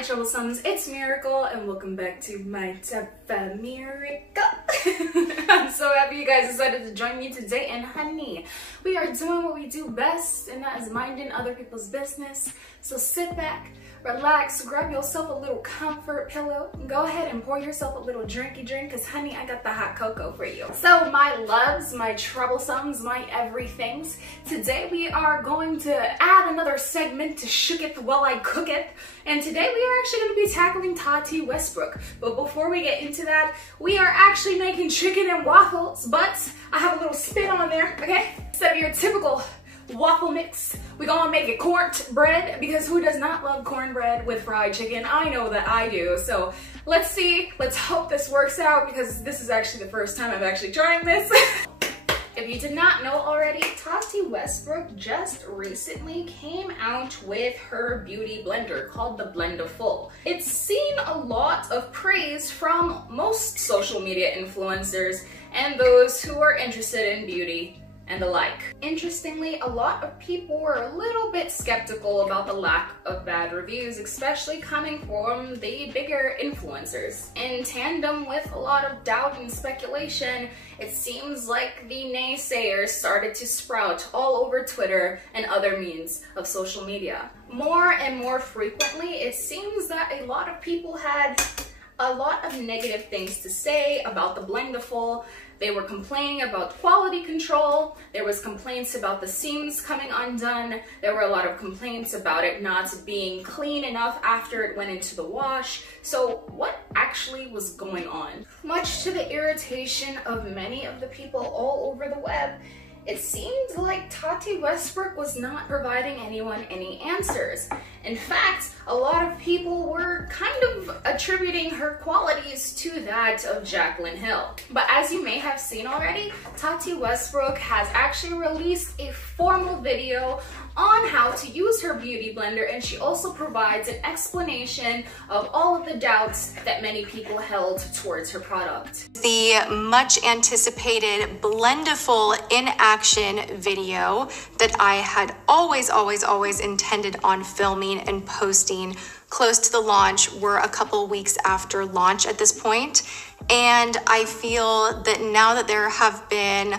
my Troublesomes, it's Miracle and welcome back to my Miracle. I'm so happy you guys decided to join me today, and honey, we are doing what we do best, and that is minding other people's business. So sit back, relax, grab yourself a little comfort pillow, and go ahead and pour yourself a little drinky drink, because honey, I got the hot cocoa for you. So my loves, my Troublesomes, my everythings, today we are going to add another segment to Shooketh while I Cooketh, and today we are actually going to be tackling Tati Westbrook. But before we get into that, we are actually making chicken and waffles, but I have a little spin on there, okay? Instead of your typical waffle mix, we're gonna make it cornbread, because who does not love cornbread with fried chicken? I know that I do. So let's see, let's hope this works out, because this is actually the first time I'm actually trying this. If you did not know already, Tati Westbrook just recently came out with her beauty blender called the Blendiful. It's seen a lot of praise from most social media influencers and those who are interested in beauty and the like. Interestingly, a lot of people were a little bit skeptical about the lack of bad reviews, especially coming from the bigger influencers. In tandem with a lot of doubt and speculation, it seems like the naysayers started to sprout all over Twitter and other means of social media. More and more frequently, it seems that a lot of people had a lot of negative things to say about the Blendiful. They were complaining about quality control. There was complaints about the seams coming undone. There were a lot of complaints about it not being clean enough after it went into the wash. So what actually was going on? Much to the irritation of many of the people all over the web, it seemed like Tati Westbrook was not providing anyone any answers. In fact, a lot of people were kind of attributing her qualities to that of Jaclyn Hill. But as you may have seen already, Tati Westbrook has actually released a formal video on how to use her beauty blender, and she also provides an explanation of all of the doubts that many people held towards her product. The much anticipated Blendiful in action video that I had always intended on filming and posting close to the launch. We're a couple weeks after launch at this point, and I feel that now that there have been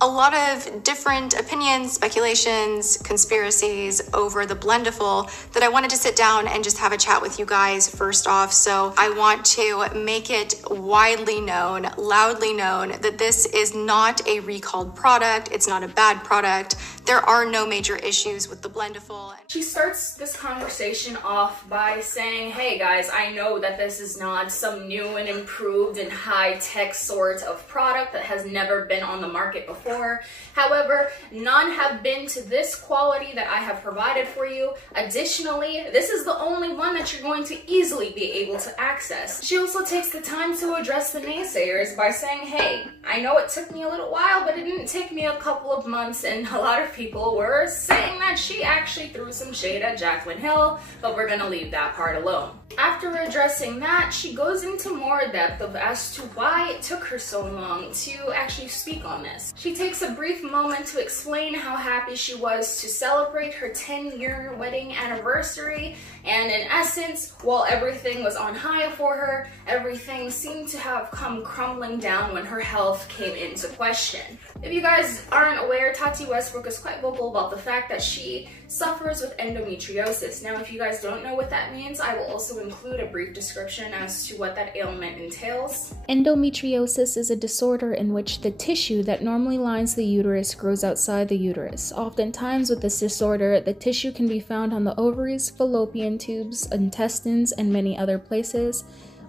a lot of different opinions, speculations, conspiracies over the Blendiful, that I wanted to sit down and just have a chat with you guys first off. So I want to make it widely known, loudly known, that this is not a recalled product. It's not a bad product. There are no major issues with the Blendiful. She starts this conversation off by saying, hey guys, I know that this is not some new and improved and high-tech sort of product that has never been on the market before. However, none have been to this quality that I have provided for you. Additionally, this is the only one that you're going to easily be able to access. She also takes the time to address the naysayers by saying, hey, I know it took me a little while, but it didn't take me a couple of months, and a lot of people were saying that she actually threw some shade at Jaclyn Hill, but we're gonna leave that part alone. After addressing that, she goes into more depth as to why it took her so long to actually speak on this. She takes a brief moment to explain how happy she was to celebrate her 10-year wedding anniversary, and in essence, while everything was on high for her, everything seemed to have come crumbling down when her health came into question. If you guys aren't aware, Tati Westbrook is quite vocal about the fact that she suffers with endometriosis. Now, if you guys don't know what that means, I will also include a brief description as to what that ailment entails. Endometriosis is a disorder in which the tissue that normally lines the uterus grows outside the uterus. Oftentimes with this disorder, the tissue can be found on the ovaries, fallopian tubes, intestines, and many other places.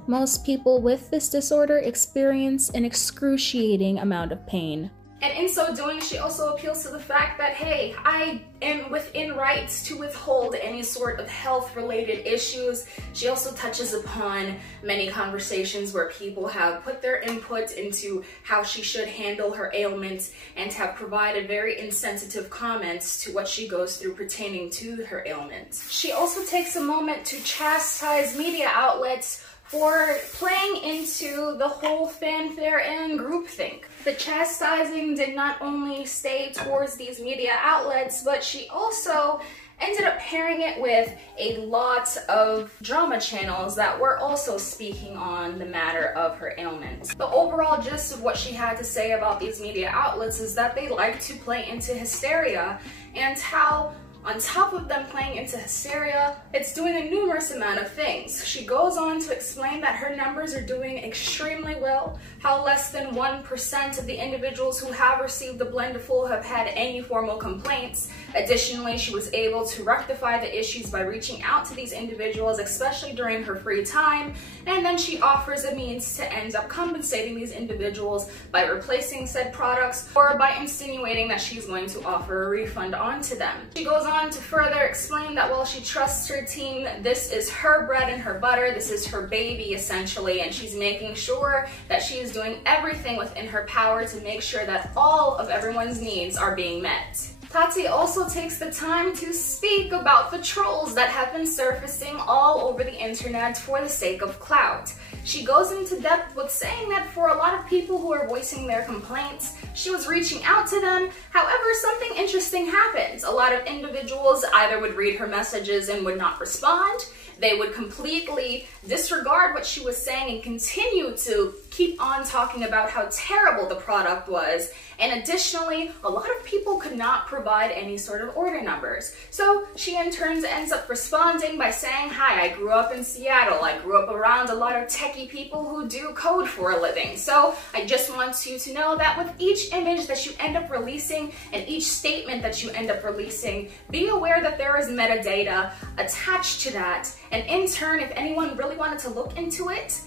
Most people with this disorder experience an excruciating amount of pain. And in so doing, she also appeals to the fact that, hey, I am within rights to withhold any sort of health-related issues. She also touches upon many conversations where people have put their input into how she should handle her ailments and have provided very insensitive comments to what she goes through pertaining to her ailments. She also takes a moment to chastise media outlets for playing into the whole fanfare and groupthink. The chastising did not only stay towards these media outlets, but she also ended up pairing it with a lot of drama channels that were also speaking on the matter of her ailment. The overall gist of what she had to say about these media outlets is that they like to play into hysteria, and how on top of them playing into hysteria, it's doing a numerous amount of things. She goes on to explain that her numbers are doing extremely well, how less than 1% of the individuals who have received the Blendiful have had any formal complaints. Additionally, she was able to rectify the issues by reaching out to these individuals, especially during her free time, and then she offers a means to end up compensating these individuals by replacing said products or by insinuating that she's going to offer a refund onto them. She goes on to further explain that while she trusts her team, this is her bread and her butter, this is her baby essentially, and she's making sure that she is doing everything within her power to make sure that all of everyone's needs are being met. Tati also takes the time to speak about the trolls that have been surfacing all over the internet for the sake of clout. She goes into depth with saying that for a lot of people who are voicing their complaints, she was reaching out to them. However, something interesting happens. A lot of individuals either would read her messages and would not respond. They would completely disregard what she was saying and continue to keep on talking about how terrible the product was. And additionally, a lot of people could not provide any sort of order numbers. So she in turn ends up responding by saying, "Hi, I grew up in Seattle. I grew up around a lot of techie people who do code for a living. So I just want you to know that with each image that you end up releasing and each statement that you end up releasing, be aware that there is metadata attached to that. And in turn, if anyone really wanted to look into it,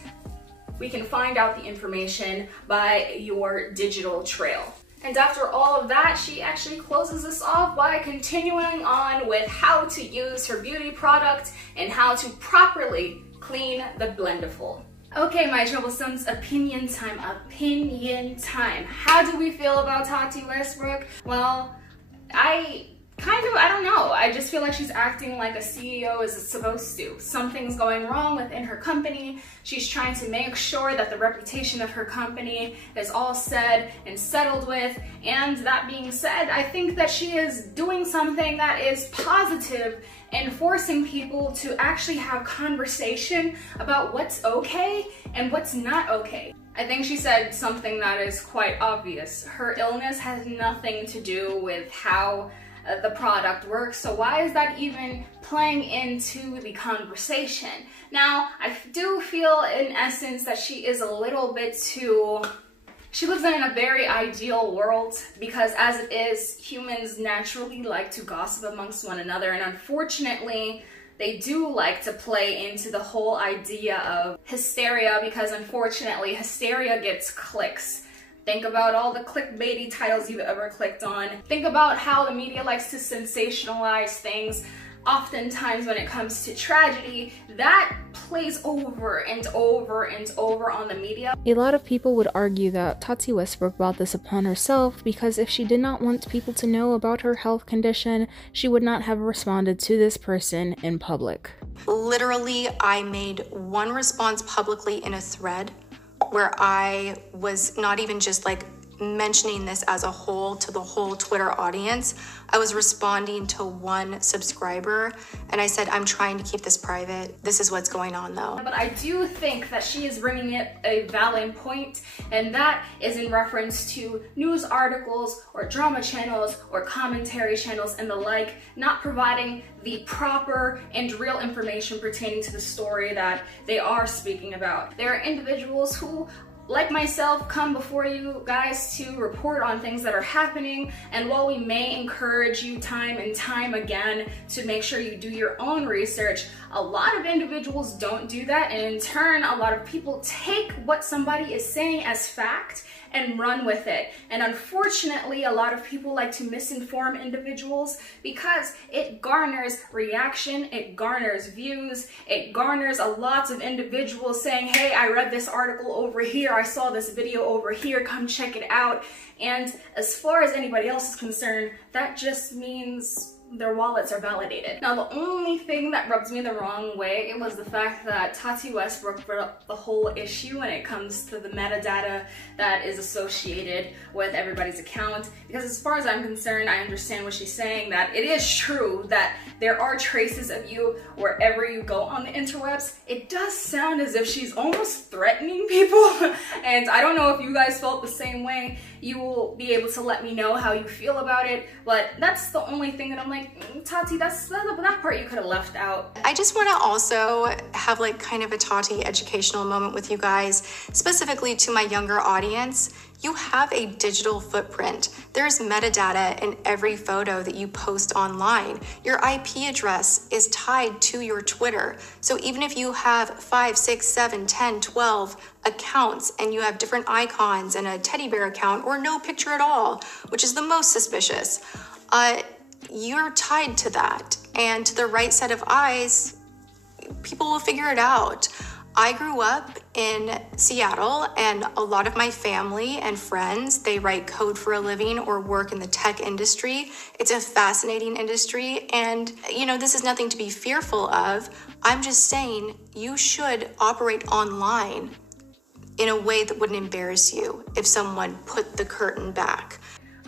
we can find out the information by your digital trail." And after all of that, she actually closes this off by continuing on with how to use her beauty product and how to properly clean the Blendiful. Okay, my Troublesomes, opinion time, opinion time. How do we feel about Tati Westbrook? Well, I don't know. I just feel like she's acting like a CEO is supposed to. Something's going wrong within her company. She's trying to make sure that the reputation of her company is all said and settled with. And that being said, I think that she is doing something that is positive and forcing people to actually have conversation about what's okay and what's not okay. I think she said something that is quite obvious. Her illness has nothing to do with how the product works, so why is that even playing into the conversation? Now, I do feel in essence that she is a little bit too... She lives in a very ideal world because as it is, humans naturally like to gossip amongst one another, and unfortunately, they do like to play into the whole idea of hysteria because unfortunately, hysteria gets clicks. Think about all the clickbaity titles you've ever clicked on. Think about how the media likes to sensationalize things. Oftentimes when it comes to tragedy, that plays over and over and over on the media. A lot of people would argue that Tati Westbrook brought this upon herself because if she did not want people to know about her health condition, she would not have responded to this person in public. Literally, I made one response publicly in a thread where I was not even just like mentioning this as a whole to the whole Twitter audience. I was responding to one subscriber and I said, I'm trying to keep this private. This is what's going on though. But I do think that she is bringing it a valid point, and that is in reference to news articles or drama channels or commentary channels and the like, not providing the proper and real information pertaining to the story that they are speaking about. There are individuals who, like myself, come before you guys to report on things that are happening, and while we may encourage you time and time again to make sure you do your own research, a lot of individuals don't do that, and in turn a lot of people take what somebody is saying as fact and run with it. And unfortunately, a lot of people like to misinform individuals because it garners reaction, it garners views, it garners a lot of individuals saying, hey, I read this article over here, I saw this video over here, come check it out. And as far as anybody else is concerned, that just means their wallets are validated. Now, the only thing that rubs me the wrong way was the fact that Tati Westbrook brought up the whole issue when it comes to the metadata that is associated with everybody's account. Because as far as I'm concerned, I understand what she's saying, that it is true that there are traces of you wherever you go on the interwebs. It does sound as if she's almost threatening people. And I don't know if you guys felt the same way. You will be able to let me know how you feel about it, but that's the only thing that I'm like, Tati, that part you could have left out. I just want to also have like kind of a Tati educational moment with you guys, specifically to my younger audience. You have a digital footprint. There's metadata in every photo that you post online. Your IP address is tied to your Twitter. So even if you have 5, 6, 7, 10, 12 accounts and you have different icons and a teddy bear account or no picture at all, which is the most suspicious, you're tied to that. And to the right set of eyes, people will figure it out. I grew up in Seattle, and a lot of my family and friends, they write code for a living or work in the tech industry. It's a fascinating industry, and you know, this is nothing to be fearful of. I'm just saying you should operate online in a way that wouldn't embarrass you if someone put the curtain back.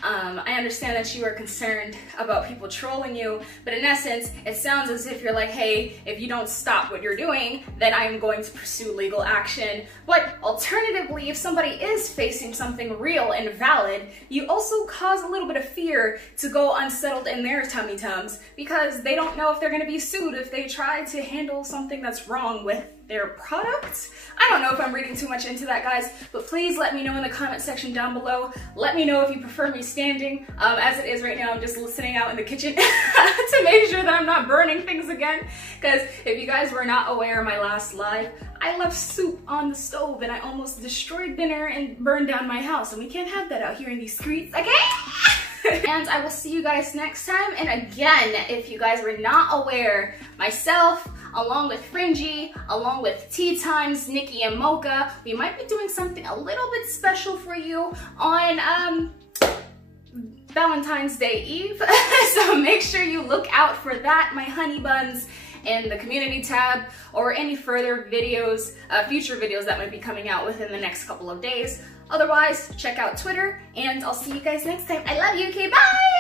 I understand that you are concerned about people trolling you, but in essence, it sounds as if you're like, hey, if you don't stop what you're doing, then I am going to pursue legal action. But alternatively, if somebody is facing something real and valid, you also cause a little bit of fear to go unsettled in their tummy tums because they don't know if they're going to be sued if they try to handle something that's wrong with their product. I don't know if I'm reading too much into that, guys, but please let me know in the comment section down below. Let me know if you prefer me standing. As it is right now, I'm just listening out in the kitchen to make sure that I'm not burning things again. Because if you guys were not aware of my last live, I left soup on the stove and I almost destroyed dinner and burned down my house. And we can't have that out here in these streets, okay? And I will see you guys next time. And again, if you guys were not aware, myself, along with Fringy, along with Tea Times, Nikki and Mocha, we might be doing something a little bit special for you on Valentine's Day Eve. So make sure you look out for that, my honey buns, in the community tab, or any further videos, future videos that might be coming out within the next couple of days. Otherwise, check out Twitter, and I'll see you guys next time. I love you, okay, bye!